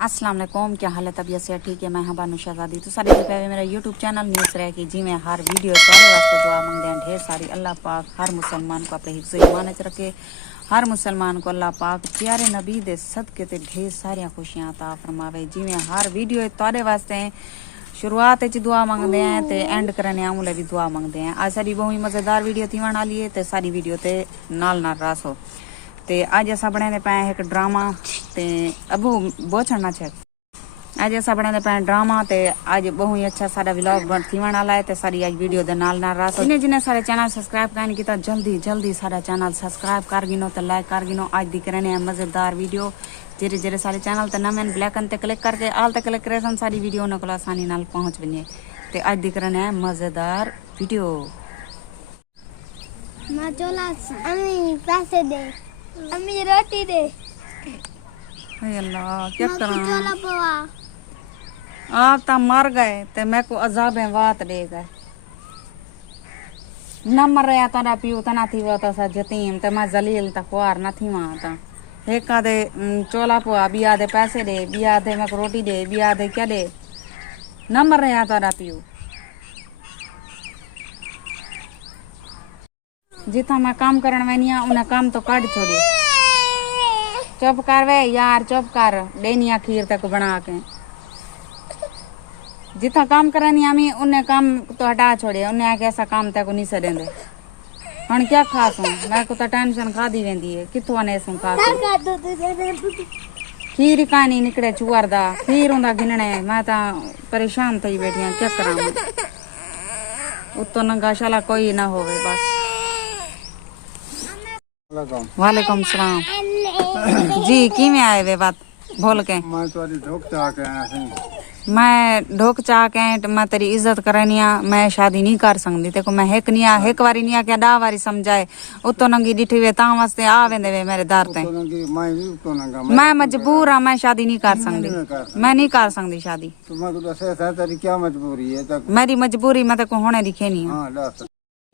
अस्सलाम वालेकुम, क्या हाल है? तबीयत से ठीक है? मैं हाँ बानू शहजादी। तो सारे पे मेरा यूट्यूब चैनल न्यूज़ रहे कि जी मैं हर वीडियो सारे वास्ते दुआ मंगते हैं ढेर सारी। अल्लाह पाक हर मुसलमान को अपने हिफ्ज़ ईमान च रखे, हर मुसलमान को अल्लाह पाक प्यारे नबी दे सदके ते ढेर सारिया खुशियां अता फरमावे। जिवें हर वीडियो तारे वास्ते शुरुआत दुआ मंगते हैं तो एंड करने आऊँ भी दुआ मंगते हैं। आज सारी बहुत ही मज़ेदार वीडियो थी वन वाली है तो सारी वीडियो ते नाल रसो। ते अज असा बनाने पे एक ड्रामा ते अबू बहुत छड़ना छे। अज असा बनाने पे ड्रामा ते अज बहुत ही अच्छा सारा व्लॉग थी वाला है। ते सारी अज वीडियो दे नाल रस जिन्हें जिन्हें सारे चैनल सब्सक्राइब करने की जल्दी जल्दी सारा चैनल सब्सक्राइब कर गिनो तो लाइक कर गिनो। अज दी करने मजेदार वीडियो जेरे जेरे सारे चैनल ते नवे ब्लैकन ते क्लिक करके आल ते क्लिक करे सारी वीडियो उन्होंने को आसानी नाल पहुंच बने। ते अज दी करने मजेदार वीडियो। पैसे दे, अम्मी रोटी दे। अल्लाह क्या करा, आप तो मर गए ते मैं को अजाब वात दे गए। न मर रहा तारा पियो तना थी वो तो जतीम ते मैं जलील तक खुआर न थी वहां ता एक आधे चोला पुआ बिया दे पैसे दे, बिया दे मैं को रोटी दे, बिया दे क्या दे। न मर रहा तारा पियो जितना मैं काम करन वनिया उन्हें काम तो काट छोड़ी। चुप कर वे यार, चुप कर। देनिया खीर तक बना के जितना काम करनी हमें उन्हें काम तो हटा छोड़े। उन्हें आके ऐसा काम तक नहीं से देंदे। हन क्या खास हूं मैं को तो टेंशन खा दी वेंदी है किथों आने सु खा खीर का नहीं निकले चुआर दा खीर हुंदा गिनने। मैं तो परेशान थई बैठी हूं क्या करा। उतो नंगा शाला कोई ना होवे बस। वालेकुम सलाम जी। किवें आए वे बात बोल के? मैं ढोक चाह के मैं तेरी इज्जत करनिया। मैं शादी नहीं कर सकती तेको। मैं एक नहीं एक बारी नहीं क्या 10 बारी समझाए। उतो नंगी डिठी वे ता वास्ते आ वेंदे वे मेरे दर ते। मैं मजबूर हां, मैं शादी नहीं कर सकती। मैं नहीं कर सकती शादी। क्या मजबूरी है? मेरी मजबूरी मैं तेको होने दिखे नहीं।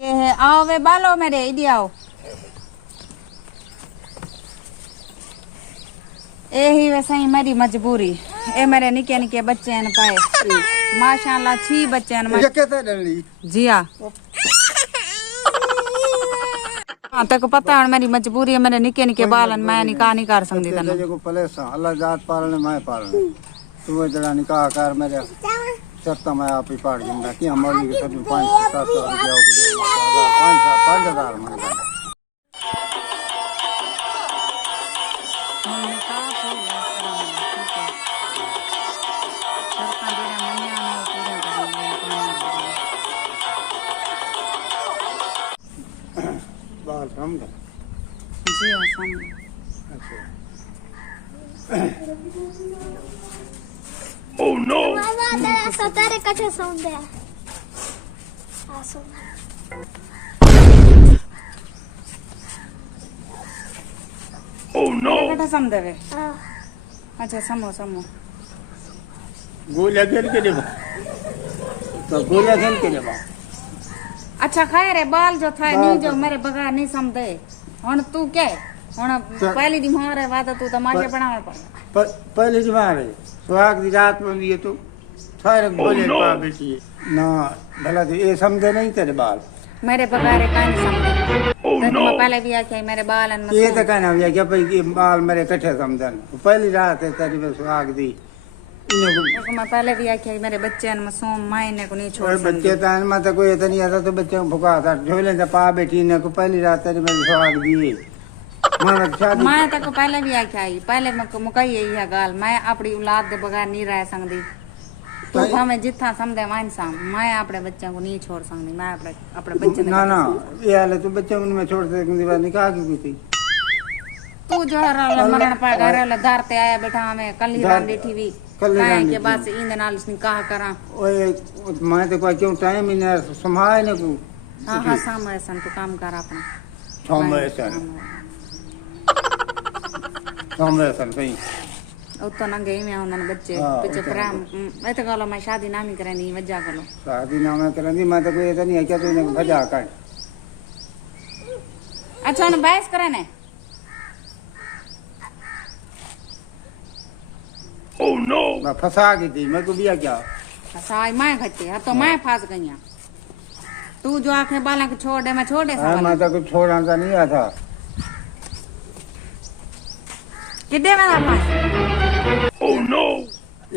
ये है आओ वे बालो मेरे इधर आओ। यही वैसे ही मेरी मजबूरी। ए मेरे निके निके बच्चे हैं पाए माशाल्लाह 6 बच्चे हैं जी। हाँ तक पता है मेरी मजबूरी है। मेरे निके निके बालन मैं निकाह नहीं कर सकती। अल्लाह जात पालने मैं पालने तू जरा निकाह कर मेरे शर्त मैं आप ही पाड़ दूंगा कि हम मौलवी के सभी 5-7 5,000 जी Oh no! तेरे कच्चे सौंद है। Oh no! बेटा समझे वे? अच्छा समो समो गोलियां खेल के देवा तो गोलियां खेल के देवा। अच्छा खाए रे बाल जो था नहीं जो मेरे बगैर नहीं समझे। हुन तू क्या हुन पहली दी मारे वादा तू तमाशे बनावे पड़। पहले दी मारे सुहाग दी रात में ये तो सारे गोले पा बेटी ना भला ये समझे नहीं तेरे बाल मेरे बगैर का नहीं समझे। तो मैं पहले भी आके मेरे बाल अन ये तो कहना भैया क्या भाई बाल मेरे कट्ठे समझन पहली रात है तेरी पे सुहाग दी। मैं पहले भी आके मेरे बच्चे अन मासूम मायने को नहीं छोड़ सकती। बच्चे तो मैं तो कोई इतना नहीं आता तो बच्चे को भुका था झोले से पा बेटी ने को पहली रात तेरी मेरे सुहाग दी। मैं तक पहले भी आके आई पहले मुकई यही है गाल मैं अपनी औलाद दे बगैर नहीं रह सकती। तू भाਵੇਂ जितना समझे मान सा मैं अपने बच्चों को नहीं छोड़ सकती। मैं अपने बच्चे ना ना ये हाल तो बच्चों को मैं छोड़ सकती निकाह की थी। तू जो है मरण पा घर वाले दर ते आया बैठा हमें कल ही रात बैठी हुई के बाद इन नाल निकाह करा। ओए मैं तो कोई क्यों टाइम ही ना संभालने को। हां हां समय सन तू काम कर अपना समय सन सही उतो नंगे में उन्होंने बच्चे पीछे प्रेम मैं तो कहलो मैं शादी ना नहीं करनी वजह करो शादी ना मैं करनी मैं तो कोई नहीं है क्या तूने भजा कर। अच्छा न बहस करे ने मैं फंसा गई थी, मैं को बिया क्या साई मैं खते हाँ तो मैं फंस गई हूँ। तू जो आखे बाला को छोड़ दे मैं छोड़ दे हाँ, मैं तो कुछ छोड़ना तो नहीं आता। किड्डे में ना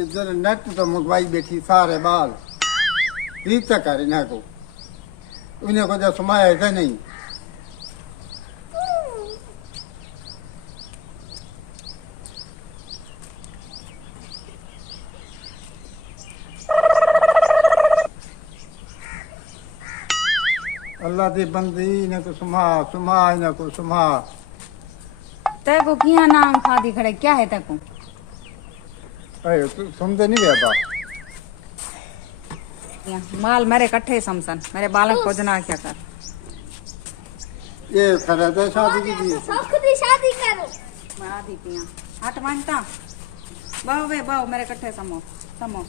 इधर नेट तो मुकवाई बैठी सारे बाल रीत तक कर इन्हें को, उन्हें को जब समाया है नहीं। अल्लाह की बंदी इन्हें को सुमा सुमा इन्हें को सुमा। ते को किया नाम खादी खड़े क्या है ते को? अरे तू सुनते नहीं बेटा? माल मेरे कट्ठे समसन मेरे बालक को जना क्या कर। ये खरा तो शादी की थी। सब खुद ही शादी करो। मैं आधी पिया हट मानता बाओ वे बाओ मेरे कट्ठे समो समो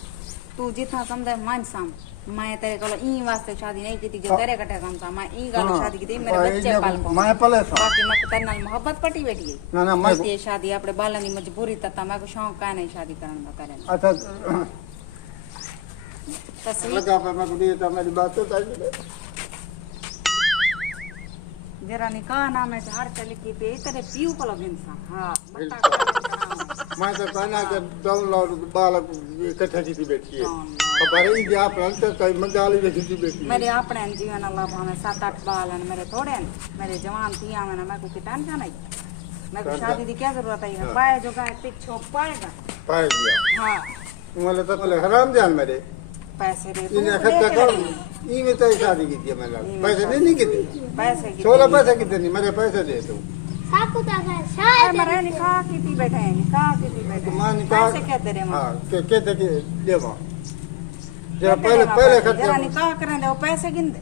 तू जितना समझे मान सम। मैं तेरे को ई वास्ते शादी नहीं की थी जो तेरे कट्ठे समसा मैं ई गालो शादी की थी मेरे बच्चे पाल को मैं पले सा बाकी मैं तेरे नाल मोहब्बत पटी बैठी गई ना मैं ये शादी अपने बालन की मजबूरी तता मैं को शौक का नहीं शादी करने का करे अच्छा तस्वीर लगा पर मैं को दिए तो मेरी बात तो चाहिए जरा निकाह नाम है हर चली की पे तेरे पीऊ को लगिन सा हां बता मैं तो कहना कि डाउनलोड बालक इकट्ठे की बैठी है और बड़े ही आप अंतर कई मंगाली बैठी थी बैठी मेरे अपने जीवन अल्लाह भावे 7-8 बाल हैं मेरे थोड़े हैं मेरे जवान थिया मैंने मैं को किटान का नहीं मैं को शादी की क्या जरूरत है पाए जो गाय पिछो पाएगा पाए दिया हां तुम्हारे तो पहले हराम जान मेरे पैसे दे इन्हें खर्चा कर ई में तो शादी की थी मैंने पैसे नहीं कितने पैसे की 16 पैसे कितने मेरे पैसे दे दो साकू ता है शायद मेरे निकाह की थी बैठे हैं निकाह की थी बैठे मां निकाह पैसे क्या दे रहे हैं हां कहते कि देवा जरा पहले जरा खर्चा निकाह करें दे पैसे गिन दे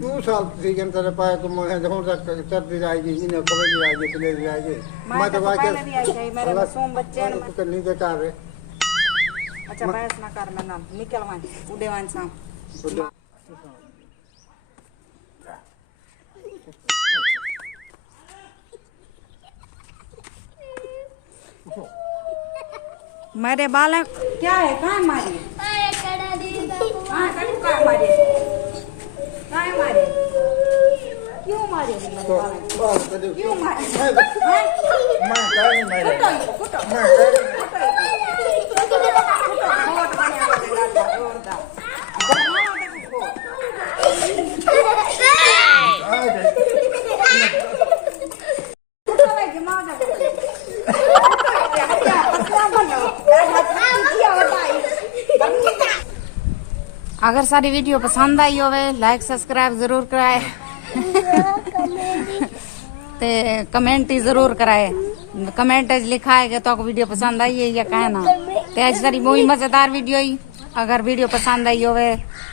2 साल से के अंदर पाए तो मैं हो तक सर्दी जाएगी इन्हें खबर नहीं आएगी प्ले जाएगी मैं तो वाके पहले भी आई मेरे मासूम बच्चे हैं मैं तो नहीं देखा रे अच्छा बहस ना कर मैं नाम निकल वहां उड़े वहां साम मेरे बालक क्या है कहाँ मारी अरे कड़ा दी हाँ कहाँ मारी कहाँ मारी क्यों मारी मेरे बालक क्यों मारी मैं कहीं नहीं मारे कुटो कुटो मैं बहुत बढ़िया लगेगा जोरदार अगर सारी वीडियो पसंद आई होवे लाइक सब्सक्राइब जरूर कराए ते कमेंट ही जरूर कराए कमेंट लिखा है कि तो वीडियो पसंद आई है या कहना ते आज सारी बहुत मजेदार वीडियो ही अगर वीडियो पसंद आई होवे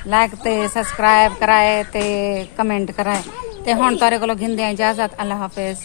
लाइक ते सब्सक्राइब कराए ते कमेंट कराए ते हुण तारे कोलों घिंदे इजाजत अल्लाह हाफिज।